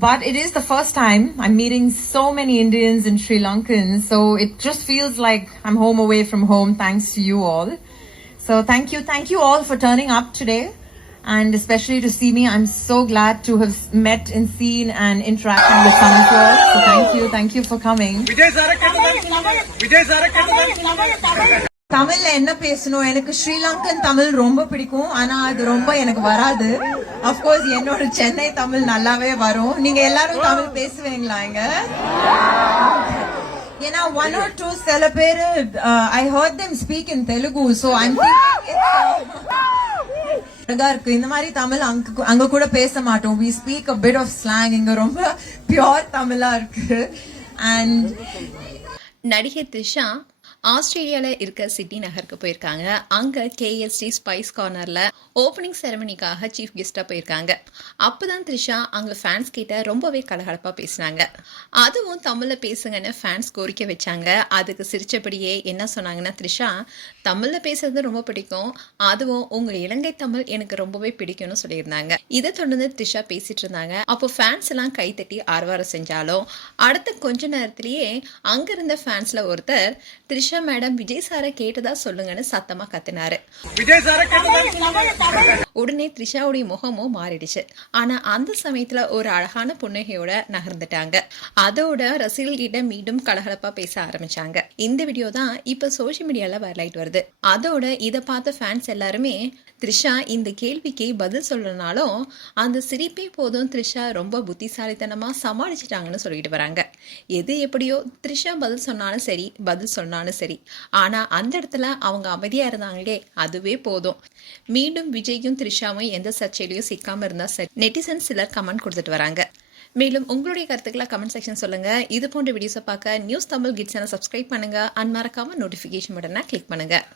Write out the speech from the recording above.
But it is the first time I'm meeting so many Indians and Sri Lankans, so it just feels like I'm home away from home thanks to you all. So thank you all for turning up today, and especially to see me. I'm so glad to have met and seen and interacted with some of you all. So thank you for coming. தமிழ்ல என்ன பேசணும், எனக்கு ஸ்ரீலங்கன் தமிழ் ரொம்ப பிடிக்கும், ஆனா அது ரொம்ப எனக்கு வராது. அஃப்கோர்ஸ் என்னோட சென்னை தமிழ் நல்லாவே வரும். நீங்க எல்லாரும் தமிழ் பேசுவீங்களா? இங்க ஏன்னா one or two சில பேரு I heard them speak in Telugu, so I'm thinking இருக்கு. இந்த மாதிரி தமிழ் அங்க கூட பேச மாட்டோம். We speak a bit of slang. இங்க ரொம்ப பியூர் தமிழா இருக்கு. And நடிகை த்ரிஷா ஆஸ்திரேலியாவில் இருக்க சிட்னி நகருக்கு போயிருக்காங்க. அங்கே கேஎஸ்டி ஸ்பைஸ் கார்னரில் ஓப்பனிங் செரமனிக்காக சீஃப் கெஸ்ட்டாக போயிருக்காங்க. அப்போ தான் த்ரிஷா அங்கே ஃபேன்ஸ் கிட்ட ரொம்பவே கலகலப்பாக பேசினாங்க. அதுவும் தமிழில் பேசுங்கன்னு ஃபேன்ஸ் கோரிக்கை வச்சாங்க. அதுக்கு சிரிச்சபடியே என்ன சொன்னாங்கன்னா, த்ரிஷா தமிழில் பேசுறது ரொம்ப பிடிக்கும், அதுவும் உங்கள் இலங்கை தமிழ் எனக்கு ரொம்பவே பிடிக்கும்னு சொல்லியிருந்தாங்க. இதை தொடர்ந்து த்ரிஷா பேசிட்டு இருந்தாங்க. அப்போ ஃபேன்ஸ் எல்லாம் கைத்தட்டி ஆர்வாரம் செஞ்சாலும் அடுத்த கொஞ்ச நேரத்திலேயே அங்கிருந்த ஃபேன்ஸ்ல ஒருத்தர், த்ரிஷா மேடம் விஜய் சாரை கேட்டதா சொல்லுங்கன்னு சத்தமா கத்தினாரு. உடனே த்ரிஷாவுடைய முகமும் மாறிடுச்சு. ஆனா அந்த சமயத்துல ஒரு அழகான புன்னகையோட நகர்ந்துட்டாங்க. அதோட ரசிகர்கிட்ட மீண்டும் கலகலப்பா பேச ஆரம்பிச்சாங்க. இந்த வீடியோ தான் இப்ப சோசியல் மீடியால வைரலாயிட்டு வருது. அதோட இதை பார்த்த ஃபேன்ஸ் எல்லாருமே த்ரிஷா இந்த கேள்விக்கு பதில் சொல்லனாலும் அந்த சிரிப்பே போதும், த்ரிஷா ரொம்ப புத்திசாலித்தனமா சமாளிச்சிட்டாங்கன்னு சொல்லிட்டு வராங்க. எது எப்படியோ த்ரிஷா பதில் சொன்னாலும் சரி, பதில் சொன்னாலும் சரி, ஆனா அந்த இடத்துல அவங்க அமைதியா இருந்தாங்களே அதுவே போதும். மீண்டும் விஜயும் த்ரிஷாவும் எந்த சர்ச்சையிலையும் சிக்காம இருந்தா சரி, நெட்டிசன் சிலர் கமெண்ட் கொடுத்துட்டு வராங்க. மேலும் உங்களுடைய கருத்துக்களை கமெண்ட் செக்ஷன் சொல்லுங்க. இது போன்ற வீடியோஸை பார்க்க news Tamil kids channel subscribe பண்ணுங்க. அண்ட் மறக்காம நோட்டிஃபிகேஷன் பட்டனை கிளிக் பண்ணுங்க.